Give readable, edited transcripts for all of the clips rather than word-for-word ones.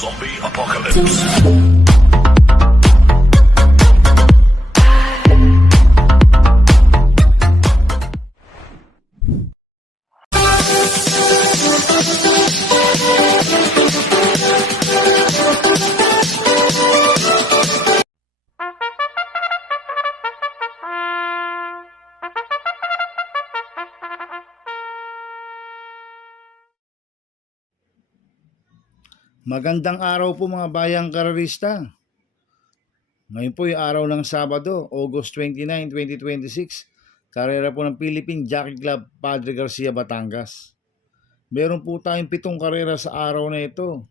Zombie Apocalypse. Magandang araw po mga bayang karerista. Ngayon po yung araw ng Sabado, August 29, 2026. Karera po ng Philippine Jockey Club, Padre Garcia, Batangas. Meron po tayong 7 karera sa araw na ito.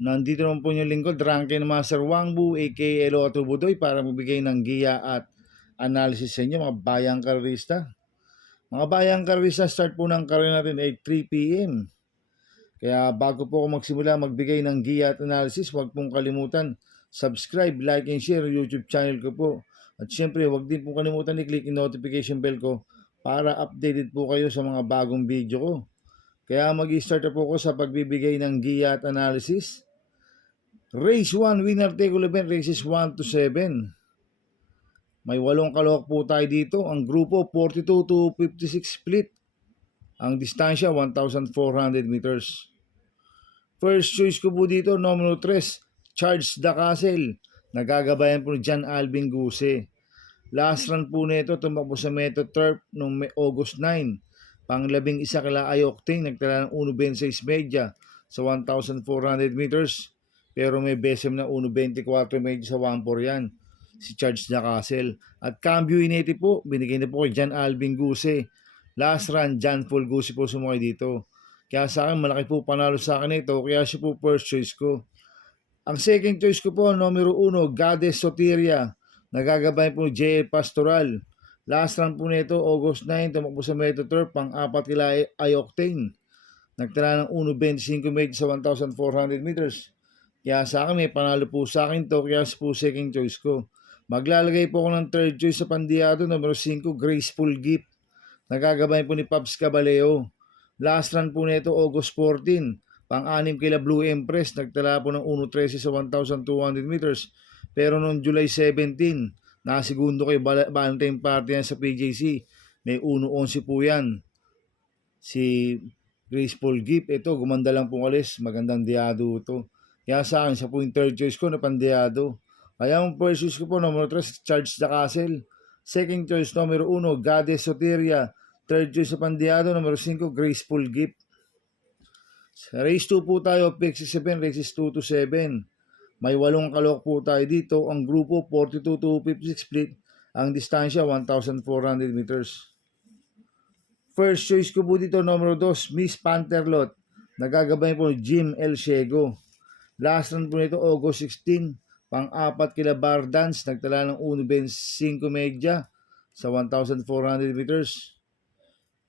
Nandito naman po yung lingkod, Rankin Master Wangbu, aka Elo Atubudoy, para magbigay ng giya at analysis sa inyo mga bayang karerista. Mga bayang karerista, start po ng karera natin ay 3 p.m. Kaya bago po ako magsimula magbigay ng giya at analysis, huwag pong kalimutan subscribe, like, and share YouTube channel ko po. At syempre, huwag din pong kalimutan i-click yung notification bell ko para updated po kayo sa mga bagong video ko. Kaya mag-start na po ako sa pagbibigay ng giya at analysis. Race 1, winner take all event, races 1 to 7. May 8 kalahok po tayo dito. Ang grupo 42 to 56 split. Ang distansya 1,400 meters. First choice ko po dito, numero 3, Charge the Castle. Nagagabayan po ni John Alvin Guse. Last run po nito, tumakbo sa Metro Turf noong August 9. Pang-11 kila Ayoctane, nagtala ng 1.26 media sa 1,400 meters. Pero may besem na 1.24 media sa 1.4 yan. Si Charge the Castle. At cambio inete po, binigay na po kay John Alvin Guse. Last run, John Paul Guse po sumukay dito. Kaya sa akin, malaki po panalo sa akin ito. Kaya siya po first choice ko. Ang second choice ko po, numero 1, Goddess Soteria. Nagagabay po JL Pastoral. Last run po nito, August 9, tumakbo sa Metro Turf, pang-4 kila Ayoctane. Nagtala ng 1.25 media sa 1,400 meters. Kaya sa akin, may panalo po sa akin to. Kaya siya po second choice ko. Maglalagay po ako ng third choice sa pandiyado, numero 5, Graceful Gift. Nagagabay po ni Pops Cabaleo. Last run po nito August 14. Pang-6 kila Blue Empress. Nagtala po ng 1.13 sa 1,200 meters. Pero noong July 17, nakasegundo kay Valentine Party yan sa PJC. May 1.11 po yan. Si Graceful Gift. Ito, gumanda lang pong alis. Magandang diado ito. Kaya sa akin, siya po yung third choice ko na pandiado. Kaya ang first choice ko po, numero 3, Charge the Castle. Second choice, numero 1, Goddess Soteria. Third choice sa pandiado, numero 5, Graceful Gift. Sa race 2 po tayo, pick 7, races 2 to 7. May 8 kalahok po tayo dito. Ang grupo, 42 to 56 split. Ang distansya, 1,400 meters. First choice ko po dito, numero 2, Miss Panterlot. Nagagabay po ni Jim El Ciego. Last run po nito, August 16. Pang-4 kila Bardance, nagtala ng 1.25 media sa 1,400 meters.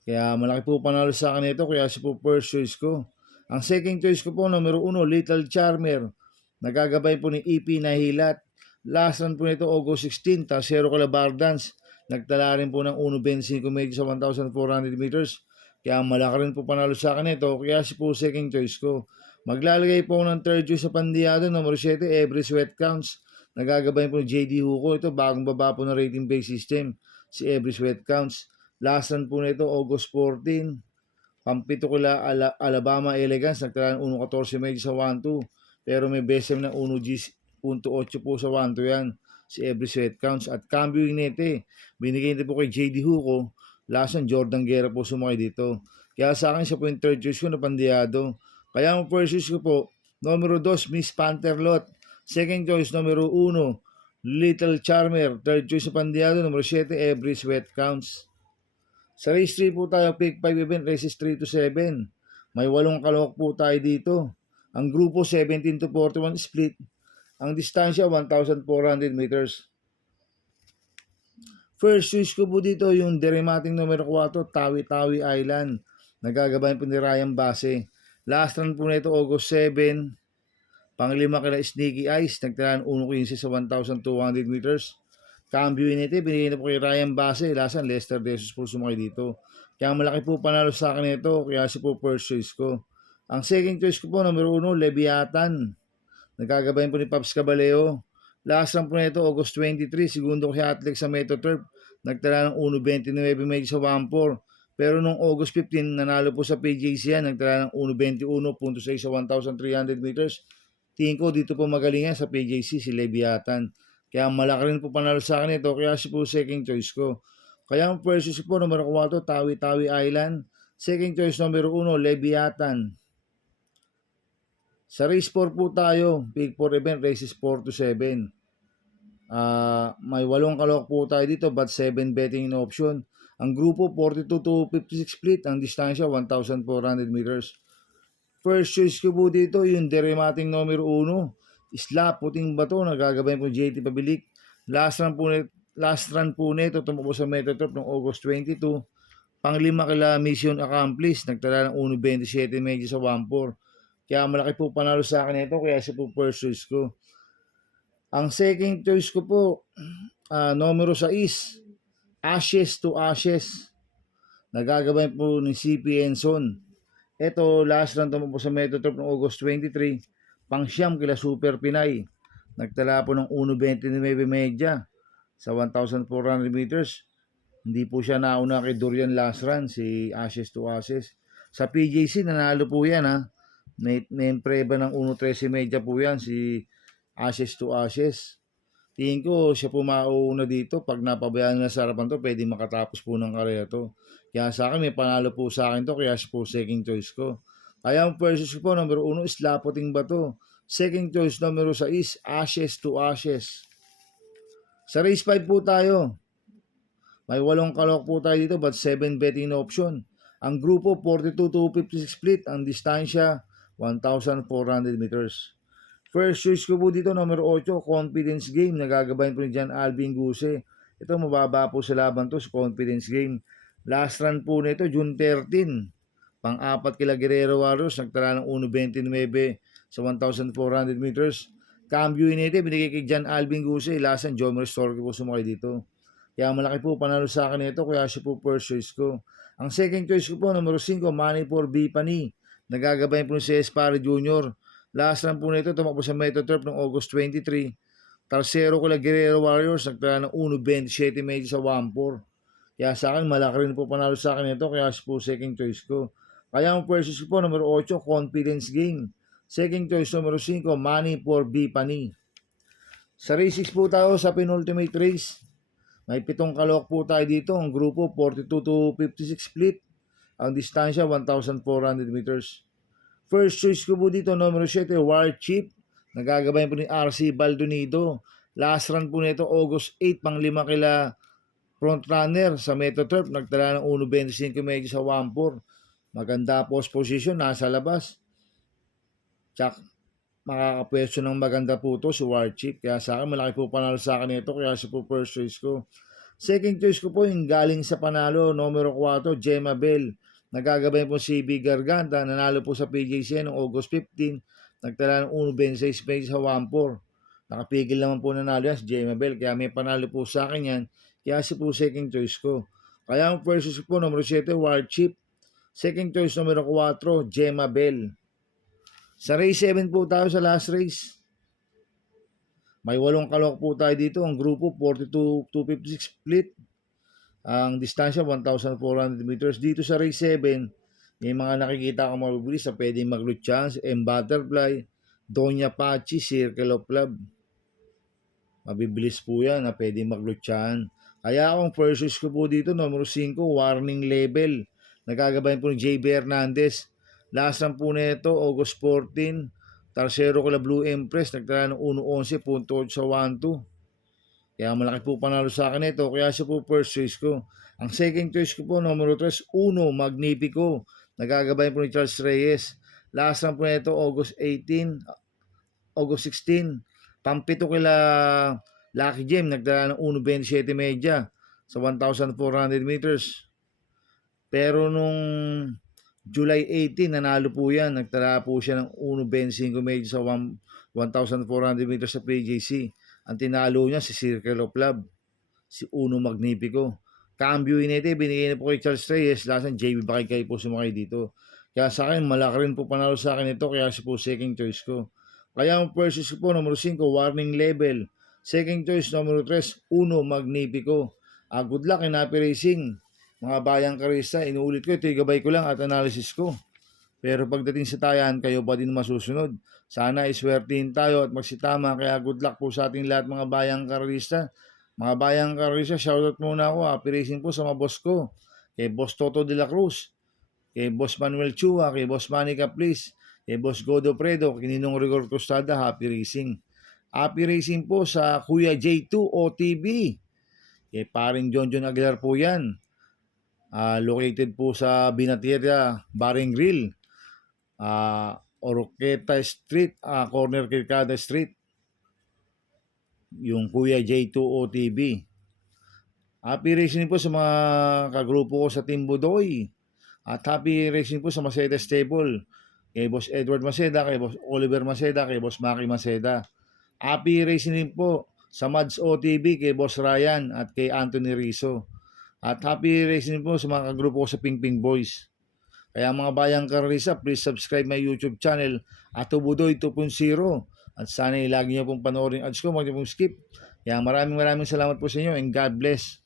Kaya malaki po panalo sa akin ito, kaya siya po first choice ko. Ang second choice ko po, numero 1, Little Charmer. Nagagabay po ni EP Nahilat. Last run po nito, August 16, Tasero kila Bardance. Nagtala rin po ng 1.25 media sa 1,400 meters. Kaya malaki rin po panalo sa akin ito, kaya siya po second choice ko. Maglalagay po ako ng third choice sa pandiyado, numero 7, Every Sweat Counts. Nagagabay po ni JD Huco. Ito, bagong baba po na rating base system, si Every Sweat Counts. Last run po nito, August 14. Pampito kila Alabama Elegance. Nagtala ng 1.14 media sa 1.2. Pero may besem na 1.8 po sa 1.2 yan, si Every Sweat Counts. At cambio inete, binigay nito po kay JD Huco. Last run, Jordan Guerra po sumakay dito. Kaya sa akin, siya po yung third choice ko na pandiyado. Kaya ang first choice ko po, numero 2, Miss Panterlot. Second choice, numero 1, Little Charmer. Third choice sa pandiyado, numero 7, Every Sweat Counts. Sa race 3 po tayo, pick 5 event, races 3 to 7. May 8 kalahok po tayo dito. Ang grupo, 17 to 41 split. Ang distansya, 1,400 meters. First choice ko po dito, yung deremating numero 4, Tawi-Tawi Island. Nagagabayan po ni Ryan Base. Last run po nito, August 7. Pang-5 kila Sneaky Eyes. Nagtala ng 1.15 sa 1,200 meters. Cambio inete, binigay na po kay Ryan Base. Last run, Lester Jesus po sumakay dito. Kaya malaki po panalo sa akin ito. Kaya siya po first choice ko. Ang second choice ko po, numero 1, Leviathan. Nagagabayan po ni Paps Caballeo. Last run po nito, August 23, segundo kay Atlex sa Metoturf. Nagtala ng 1.29 may sa 1.4. Pero nung August 15, nanalo po sa PJC yan. Nagtala ng 1.21.6 sa 1,300 meters. Tingin ko dito po magaling yan sa PJC, si Leviathan. Kaya malaki rin po panalo sa akin ito. Kaya si po second choice ko. Kaya ang first choice po, numero 4, Tawi-Tawi Island. Second choice, numero 1, Leviathan. Sa race 4 po tayo, Big 4 event, races 4 to 7. May 8 kalok po tayo dito, but 7 betting in option. Ang grupo, 42 to 56 split. Ang distansya, 1,400 meters. First choice ko po dito, yung deremating numero 1. Isla, Puting Bato, nagagabayan po JT Pabilik. Last run po nito, tumakbo sa Metoturf noong August 22. Panglima kila Mission Accomplished, nagtala ng 1.27 medyo sa 1.4. Kaya malaki po panalo sa akin ito, kaya siya po first choice ko. Ang second choice ko po, numero 6, Ashes to Ashes. Nagagabayan po ni CP Enson. Ito, last run tumakbo sa Metoturf noong August 23. Pang-siyam kila Super Pinay. Nagtala po ng 1.29 medya sa 1,400 meters. Hindi po siya nauna kay Dorian last run, si Ashes to Ashes. Sa PJC, nanalo po yan ha. May preba ng 1.13 medya po yan, si Ashes to Ashes. Tingin ko siya po mauuna dito. Pag napabayaan na sa harapan to, pwede makatapos po ng karera to. Kaya sa akin, may panalo po sa akin to, kaya siya po second choice ko. Kaya ang first choice ko po, numero 1 is Laputing Bato. Second choice, numero 6, Ashes to Ashes. Sa race 5 po tayo. May 8 kalok po tayo dito, but 7 betting option. Ang grupo, 42 to 56 split. Ang distansya, 1,400 meters. First choice ko po dito, numero 8, Confidence Game. Nagagabayan po ni John Alvin Guse. Ito, mababa po sa laban to, sa Confidence Game. Last run po nito, June 13. Pang-apat kila Guerrero Warriors, nagtala ng 1.29 sa 1,400 meters. Cambio Inete, binigay kay John Alvin Guse. Last run, Jomer Storky po sumakay dito. Kaya malaki po panalo sa akin ito, kaya siya po first choice ko. Ang second choice ko po, numero 5, Money for Bipani. Nagagabayan po ni C. Espare Jr. Last run po nito, tumakbo sa Metoturf noong August 23. Tercero kila Guerrero Warriors, nagtala ng 1.27 medyo sa 1.4. Kaya sa akin, malaki rin po panalo sa akin ito, kaya siya po second choice ko. Kaya ang first choice ko po, numero 8, Confidence Game. Second choice, numero 5, Money for Bipani. Sa race 6 po tayo sa penultimate race. May 7 kalok po tayo dito. Ang grupo, 42 to 56 split. Ang distansya, 1,400 meters. First choice ko po dito, numero 7, War Chief. Nagagabayan po ni RC Baldonido. Last run po nito, August 8, pang-5 kila frontrunner sa Metoturf. Nagtala ng 1.25 medyo sa 1.4. Maganda post position, nasa labas. Tsak, makakapwesto ng maganda po to si War Chief. Kaya sa akin, malaki po panalo sa akin ito. Kaya siya po first choice ko. Second choice ko po yung galing sa panalo, numero 4, Gemma Bell. Nagagabayan po si B. Garganta. Nanalo po sa PJC noong August 15. Nagtala ng 1.26 medyo sa 1.4. Nakapigil naman po nanalo yan si Gemma Bell. Kaya may panalo po sa akin yan. Kaya siya po second choice ko. Kaya ang first choice po, numero 7, War Chief. Second choice, numero 4, Gemma Bell. Sa race 7 po tayo sa last race. May 8 kalok po tayo dito. Ang grupo, 42 to 56 split. Ang distansya, 1,400 meters. Dito sa race 7, may mga nakikita akong mabibilis na pwedeng mag-root chance. M. Butterfly, Doña Pachi, Circle of Love. Mabibilis po yan na pwedeng mag-root chance. Kaya akong first choice ko po dito, numero 5, Warning Level. Nagagabayan po ni J.B. Hernandez. Last run po nito, August 14. Tercero ko la Blue Empress, nagtala ng 1.11.8 sa 1.2. Kaya malaki po panalo sa akin ito, kaya siya po first choice ko. Ang second choice ko po, numero 3, Uno Magnifico. Nagagabayan po ni Charles Reyes. Last run po nito, August 16. Pampito kila Lucky Gem, nagtala ng 1.27 medya sa 1,400 meters. Pero nung July 18, nanalo po yan. Nagtala po siya ng 1.25 medyo sa 1,400 meters sa PJC. Ang tinalo niya si Circle of Love, si Uno Magnifico. Cambio Inete, binigay na po kay Charles Reyes. Lasan, JB Bakay po sumakay dito. Kaya sa akin, malaki rin po panalo sa akin ito. Kaya siya po second choice ko. Kaya ang purses ko po, numero 5, warning level. Second choice, numero 3, Uno Magnifico. Good luck in Happy Racing. Mga bayang karista, inuulit ko, ito yung gabay ko lang at analysis ko. Pero pagdating sa tayan, kayo pa din masusunod. Sana iswertihin tayo at magsitama. Kaya good luck po sa ating lahat mga bayang karista. Mga bayang karista, shoutout muna ako. Happy Racing po sa mga boss ko. Kay Boss Toto de la Cruz, kay Boss Manuel Chua, kay Boss Manny Caplis, kay Boss Godo Predo, kay Ninong Rigor Tostada, Happy Racing. Happy Racing po sa Kuya J2 OTV. Kay paring John Aguilar po yan. Located po sa Binateria Baring Grill. Oroqueta Street, corner Kirkada Street. Yung Kuya J2 OTV. Happy Racing po sa mga kagrupo ko sa Team Budoy. At happy racing po sa Maceda Stable. Kay Boss Edward Maceda, kay Boss Oliver Maceda, kay Boss Maki Maceda. Happy racing din po sa Mads OTV, kay Boss Ryan at kay Anthony Rizzo. At happy racing po sa mga kagrupo ko sa Pingping Boys. Kaya mga bayang karisa, please subscribe my YouTube channel at Budoy 2.0. At sana lagi niyo pong panoorin ads ko, huwag niyo pong skip. Kaya maraming salamat po sa inyo and God bless.